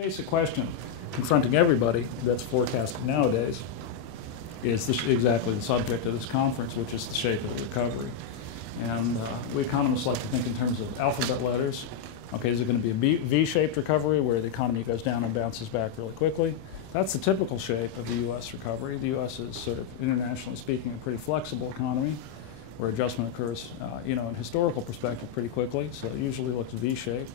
Basic question confronting everybody that's forecasting nowadays is exactly the subject of this conference, which is the shape of the recovery. And we economists like to think in terms of alphabet letters. Okay, is it going to be a V-shaped recovery where the economy goes down and bounces back really quickly? That's the typical shape of the U.S. recovery. The U.S. is sort of, internationally speaking, a pretty flexible economy where adjustment occurs, in historical perspective pretty quickly, so it usually looks V-shaped.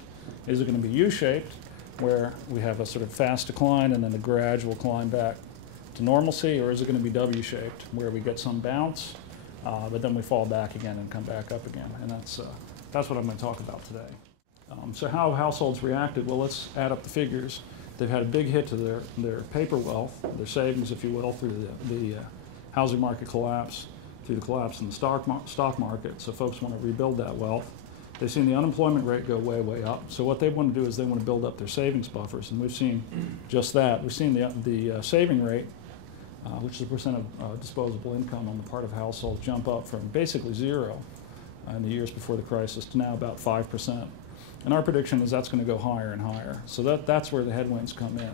Is it going to be U-shaped, where we have a sort of fast decline and then a gradual climb back to normalcy, or is it going to be W-shaped, where we get some bounce, but then we fall back again and come back up again? And that's what I'm going to talk about today. So how have households reacted? Well, let's add up the figures. They've had a big hit to their paper wealth, their savings, if you will, through the housing market collapse, through the collapse in the stock market. So folks want to rebuild that wealth. They've seen the unemployment rate go way, way up. So what they want to do is they want to build up their savings buffers, and we've seen just that. We've seen the saving rate, which is a percent of disposable income on the part of households, jump up from basically zero in the years before the crisis to now about 5%. And our prediction is that's going to go higher and higher. So that's where the headwinds come in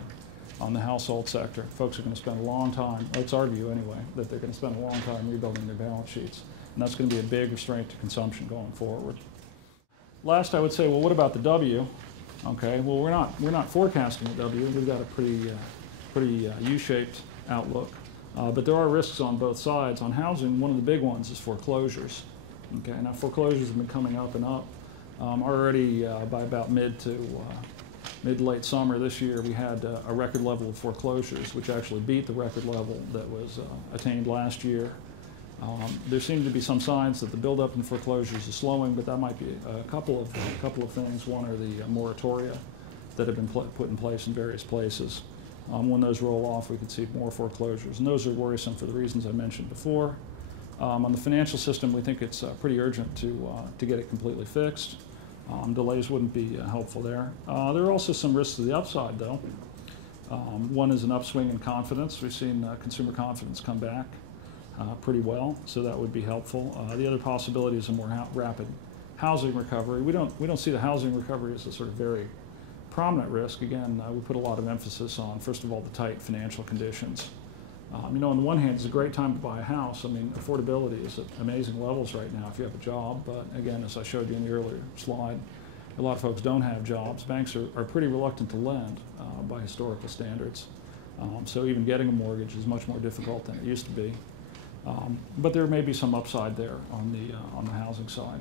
on the household sector. Folks are going to spend a long time, it's our view anyway, that they're going to spend a long time rebuilding their balance sheets. And that's going to be a big restraint to consumption going forward. Last, I would say, well, what about the W? Okay, well, we're not forecasting a W. We've got a pretty U-shaped outlook, but there are risks on both sides. On housing, one of the big ones is foreclosures. Okay, now foreclosures have been coming up and up. Already by about mid to late summer this year, we had a record level of foreclosures, which actually beat the record level that was attained last year. There seem to be some signs that the buildup in foreclosures is slowing, but that might be a couple of things. One are the moratoria that have been put in place in various places. When those roll off, we could see more foreclosures, and those are worrisome for the reasons I mentioned before. On the financial system, we think it's pretty urgent to get it completely fixed. Delays wouldn't be helpful there. There are also some risks to the upside, though. One is an upswing in confidence. We've seen consumer confidence come back pretty well, so that would be helpful. The other possibility is a more rapid housing recovery. We don't see the housing recovery as a sort of very prominent risk. Again, we put a lot of emphasis on, first of all, the tight financial conditions. On the one hand, it's a great time to buy a house. I mean, affordability is at amazing levels right now if you have a job. But again, as I showed you in the earlier slide, a lot of folks don't have jobs. Banks are pretty reluctant to lend by historical standards. So even getting a mortgage is much more difficult than it used to be. But there may be some upside there on the housing side.